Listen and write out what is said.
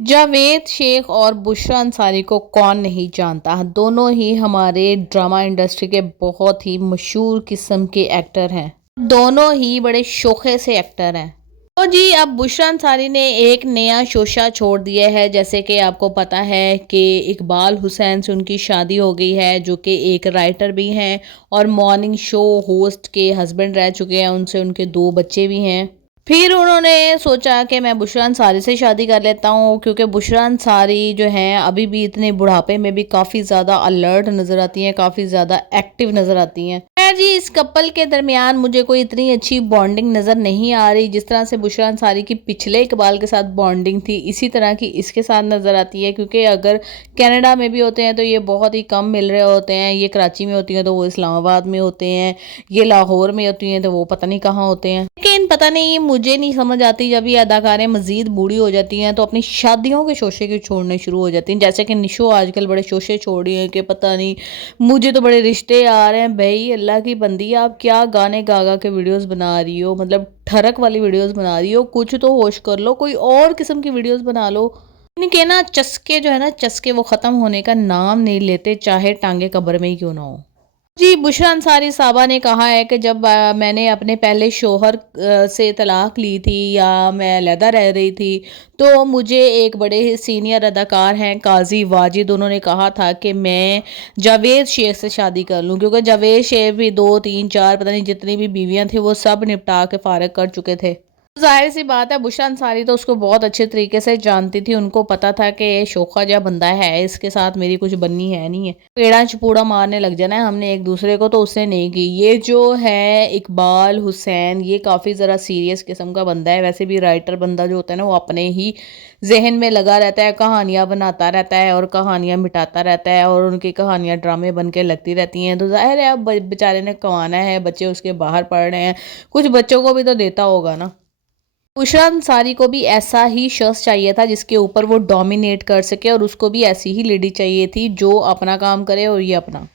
जावेद शेख और बुशरा अंसारी को कौन नहीं जानता। दोनों ही हमारे ड्रामा इंडस्ट्री के बहुत ही मशहूर किस्म के एक्टर हैं। दोनों ही बड़े शोखे से एक्टर हैं। तो जी अब बुशरा अंसारी ने एक नया शोशा छोड़ दिया है। जैसे कि आपको पता है कि इकबाल हुसैन से उनकी शादी हो गई है, जो कि एक राइटर भी हैं और मॉर्निंग शो होस्ट के हस्बैंड रह चुके हैं। उनसे उनके 2 बच्चे भी हैं। फिर उन्होंने सोचा कि मैं बुशरा अंसारी से शादी कर लेता हूँ, क्योंकि बुशरा अंसारी जो हैं अभी भी इतने बुढ़ापे में भी काफ़ी ज़्यादा अलर्ट नज़र आती हैं, काफ़ी ज़्यादा एक्टिव नज़र आती हैं। जी इस कपल के दरमियान मुझे कोई इतनी अच्छी बॉन्डिंग नज़र नहीं आ रही। जिस तरह से बुशरा अंसारी की पिछले इकबाल के साथ बॉन्डिंग थी, इसी तरह की इसके साथ नज़र आती है। क्योंकि अगर कनाडा में भी होते हैं तो ये बहुत ही कम मिल रहे होते हैं। ये कराची में होती हैं तो वो इस्लामाबाद में होते हैं, ये लाहौर में होती हैं तो वो पता नहीं कहाँ होते हैं। लेकिन पता नहीं, मुझे नहीं समझ आती, जब ये अदाकारें मज़ीद बूढ़ी हो जाती हैं तो अपनी शादियों के शोशे क्यों छोड़ने शुरू हो जाती हैं। जैसे कि निशो आजकल बड़े शोशे छोड़ रही हैं कि पता नहीं मुझे तो बड़े रिश्ते आ रहे हैं। भाई अल्लाह की बंदी, आप क्या गाने गा गा के वीडियोस बना रही हो, मतलब ठरक वाली वीडियोस बना रही हो। कुछ तो होश कर लो, कोई और किस्म की वीडियोस बना लो। इनके ना चस्के जो है ना, चस्के वो ख़त्म होने का नाम नहीं लेते, चाहे टांगे कब्र में ही क्यों ना हो। जी बुशरा अंसारी साहबा ने कहा है कि जब मैंने अपने पहले शोहर से तलाक ली थी या मैं अलहदा रह रही थी, तो मुझे एक बड़े सीनियर अदाकार हैं काजी वाजिद, उन्होंने कहा था कि मैं जावेद शेख से शादी कर लूं, क्योंकि जावेद शेख भी 2 3 4 पता नहीं जितनी भी बीवियां थी वो सब निपटा के फारिग कर चुके थे। जाहिर सी बात है बुशरा अंसारी तो उसको बहुत अच्छे तरीके से जानती थी। उनको पता था कि ये शोखा जा बंदा है, इसके साथ मेरी कुछ बननी है नहीं है। पेड़ा चपूड़ा मारने लग जाना है हमने एक दूसरे को, तो उसने नहीं की। ये जो है इकबाल हुसैन, ये काफ़ी ज़रा सीरियस किस्म का बंदा है। वैसे भी राइटर बंदा जो होता है ना, वो अपने ही जहन में लगा रहता है, कहानियाँ बनाता रहता है और कहानियाँ मिटाता रहता है, और उनकी कहानियाँ ड्रामे बन के लगती रहती हैं। तो जाहिर है अब बेचारे ने कमाना है, बच्चे उसके बाहर पढ़ रहे हैं, कुछ बच्चों को भी तो देता होगा ना। बुशरा अंसारी को भी ऐसा ही शख्स चाहिए था जिसके ऊपर वो डोमिनेट कर सके, और उसको भी ऐसी ही लेडी चाहिए थी जो अपना काम करे और ये अपना।